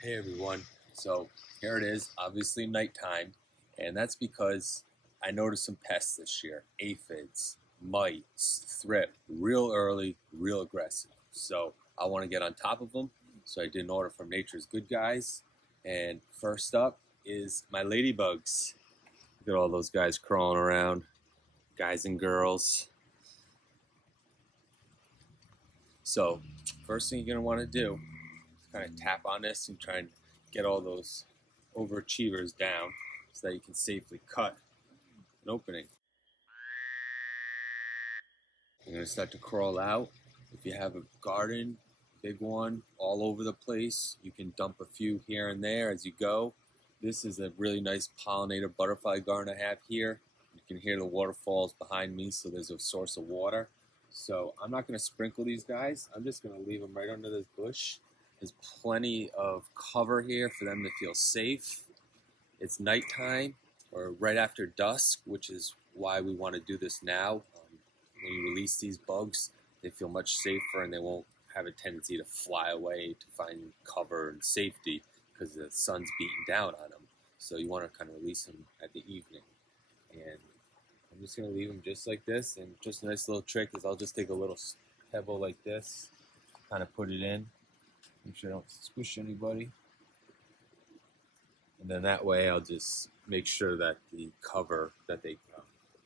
Hey everyone, so here it is, obviously nighttime, and that's because I noticed some pests this year, aphids, mites, thrip, real early, real aggressive. So I want to get on top of them, so I did an order from Nature's Good Guys, and first up is my ladybugs. Look at all those guys crawling around, guys and girls. So first thing you're going to want to do is kind of tap on this and try and get all those overachievers down so that you can safely cut an opening. You're going to start to crawl out. If you have a garden, big one, all over the place, you can dump a few here and there as you go. This is a really nice pollinator butterfly garden I have here. You can hear the waterfalls behind me, so there's a source of water. So I'm not going to sprinkle these guys. I'm just going to leave them right under this bush. There's plenty of cover here for them to feel safe. It's nighttime or right after dusk, which is why we want to do this now. When you release these bugs, they feel much safer and they won't have a tendency to fly away to find cover and safety because the sun's beating down on them. So you want to kind of release them at the evening. And I'm just going to leave them just like this. And just a nice little trick is I'll just take a little pebble like this, kind of put it in, make sure I don't squish anybody. And then that way I'll just make sure that the cover that the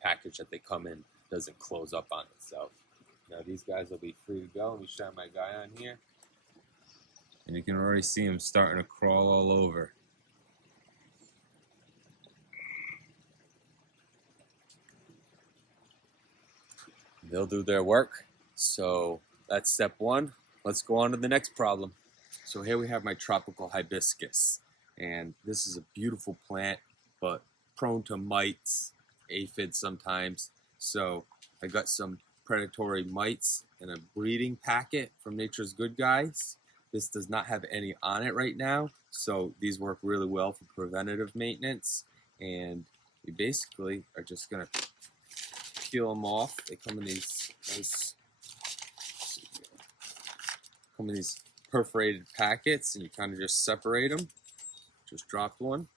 package that they come in doesn't close up on itself. Now these guys will be free to go. Let me shine my guy on here. And you can already see them starting to crawl all over. They'll do their work. So that's step one. Let's go on to the next problem. So here we have my tropical hibiscus. And this is a beautiful plant, but prone to mites, aphids sometimes. So I got some predatory mites in a breeding packet from Nature's Good Guys. This does not have any on it right now, so these work really well for preventative maintenance. And we basically are just going to peel them off. They come in these perforated packets, and you kind of just separate them. Just dropped one,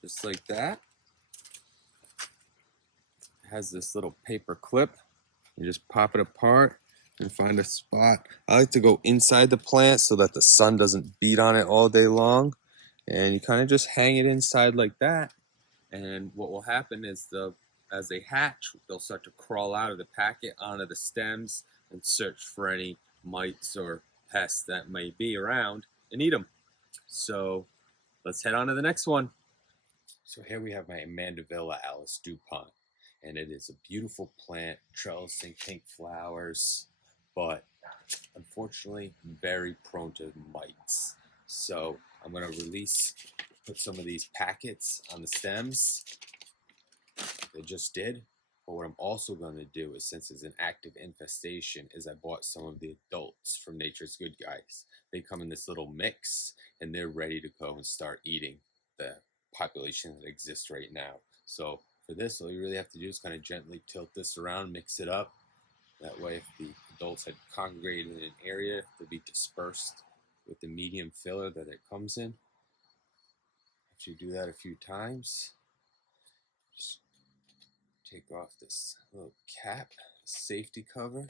just like that. It has this little paper clip. You just pop it apart and find a spot. I like to go inside the plant so that the sun doesn't beat on it all day long. And you kind of just hang it inside like that. And what will happen is as they hatch, they'll start to crawl out of the packet onto the stems and search for any mites or pests that may be around and eat them. So let's head on to the next one. So here we have my Mandevilla Alice DuPont. And it is a beautiful plant, trellising pink flowers, but unfortunately very prone to mites. So I'm going to put some of these packets on the stems. They just did. But what I'm also going to do is, since it's an active infestation, is I bought some of the adults from Nature's Good Guys. They come in this little mix, and they're ready to go and start eating the population that exists right now. So for this, all you really have to do is kind of gently tilt this around, mix it up. That way, if the adults had congregated in an area, they'll be dispersed with the medium filler that it comes in. After you do that a few times, just take off this little cap, safety cover,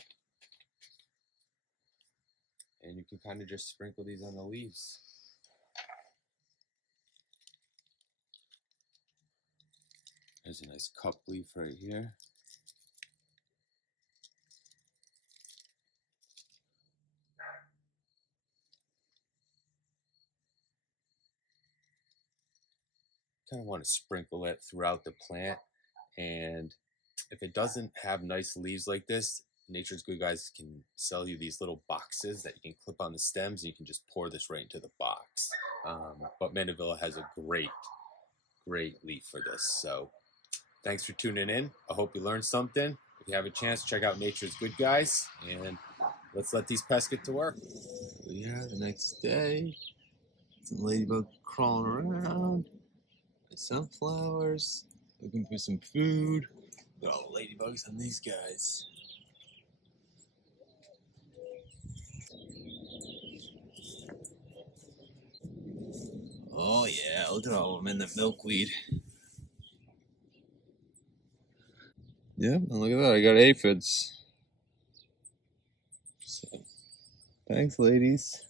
and you can kind of just sprinkle these on the leaves. There's a nice cup leaf right here. Kind of want to sprinkle it throughout the plant, and if it doesn't have nice leaves like this, Nature's Good Guys can sell you these little boxes that you can clip on the stems, and you can just pour this right into the box. But Mandevilla has a great leaf for this. So thanks for tuning in. I hope you learned something. If you have a chance, check out Nature's Good Guys, and let's let these pests get to work. Yeah, the next day, some ladybugs crawling around, sunflowers, looking for some food. Got all the ladybugs on these guys. Oh yeah, look at all of them in the milkweed. Yep, and look at that, I got aphids. So, thanks, ladies.